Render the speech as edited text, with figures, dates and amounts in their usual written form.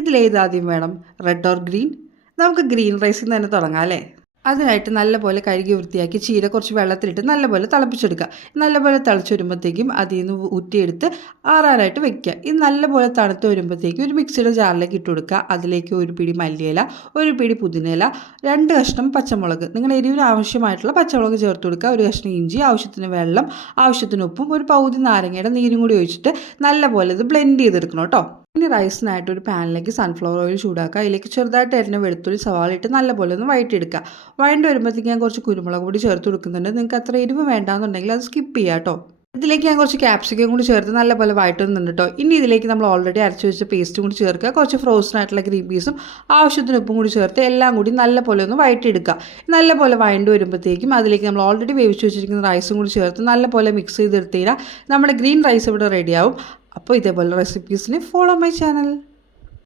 ഇതിലേതാദ്യം വേണം, red or green? നമുക്ക് green റൈസിൽ നിന്ന് തന്നെ തുടങ്ങാം അല്ലേ? അതിനായിട്ട് നല്ലപോലെ കഴുകി വൃത്തിയാക്കി ചീര കുറച്ച് വെള്ളത്തിലിട്ട് നല്ലപോലെ തിളപ്പിച്ചെടുക്കുക. നല്ലപോലെ തിളച്ച് വരുമ്പോഴത്തേക്കും അതിൽ നിന്ന് ഊറ്റിയെടുത്ത് ആറാനായിട്ട് വെക്കുക. ഇത് നല്ലപോലെ തണുത്ത് വരുമ്പോഴത്തേക്കും ഒരു മിക്സിയുടെ ജാറിലേക്ക് ഇട്ട് കൊടുക്കുക. അതിലേക്ക് ഒരു പിടി മല്ലിയില, ഒരു പിടി പുതിനയില, 2 കഷ്ണം പച്ചമുളക്, നിങ്ങളുടെ എരിവിന് ആവശ്യമായിട്ടുള്ള പച്ചമുളക് ചേർത്ത് കൊടുക്കുക. ഒരു കഷ്ണം ഇഞ്ചി, ആവശ്യത്തിന് വെള്ളം, ആവശ്യത്തിന് ഉപ്പും, ഒരു പകുതി നാരങ്ങയുടെ നീരും കൂടി ഒഴിച്ചിട്ട് നല്ലപോലെ ഇത് ബ്ലെൻഡ് ചെയ്തെടുക്കണം കേട്ടോ. ഇനി റൈസിനായിട്ട് ഒരു പാനിലേക്ക് സൺഫ്ലവർ ഓയിൽ ചൂടാക്കുക. അതിലേക്ക് ചെറുതായിട്ട് അരിഞ്ഞ വെളുത്തുള്ളി, സവാള ഇട്ട് നല്ലപോലെ ഒന്ന് വഴറ്റിയെടുക്കുക. വഴണ്ട് വരുമ്പോഴത്തേക്ക് ഞാൻ കുറച്ച് കുരുമുളക് പൊടി ചേർത്ത് കൊടുക്കുന്നുണ്ട്. നിങ്ങൾക്ക് അത്ര എരിവ് വേണ്ടാന്നുണ്ടെങ്കിൽ അത് സ്കിപ്പ് ചെയ്യാം കേട്ടോ. ഇതിലേക്ക് ഞാൻ കുറച്ച് ക്യാപ്സിക്കം കൂടി ചേർത്ത് നല്ലപോലെ വഴറ്റുന്നുണ്ട് കേട്ടോ. ഇനി ഇതിലേക്ക് നമ്മൾ ഓൾറെഡി അരച്ച് വെച്ച പേസ്റ്റും കൂടി ചേർക്കുക. കുറച്ച് ഫ്രോസൺ ആയിട്ടുള്ള ഗ്രീൻ പീസും ആവശ്യത്തിന് ഉപ്പും കൂടി ചേർത്ത് എല്ലാം കൂടി നല്ലപോലെ ഒന്ന് വഴറ്റിയെടുക്കുക. നല്ലപോലെ വഴണ്ട് വരുമ്പോഴത്തേക്കും അതിലേക്ക് നമ്മൾ ഓൾറെഡി വേവിച്ച് വെച്ചിരിക്കുന്ന റൈസും കൂടി ചേർത്ത് നല്ലപോലെ മിക്സ് ചെയ്തെടുത്ത് കഴിഞ്ഞാൽ നമ്മുടെ ഗ്രീൻ റൈസ് ഇവിടെ റെഡിയാവും. അപ്പോൾ ഇതേപോലെ റെസിപ്പീസിന് ഫോളോ മൈ ചാനൽ.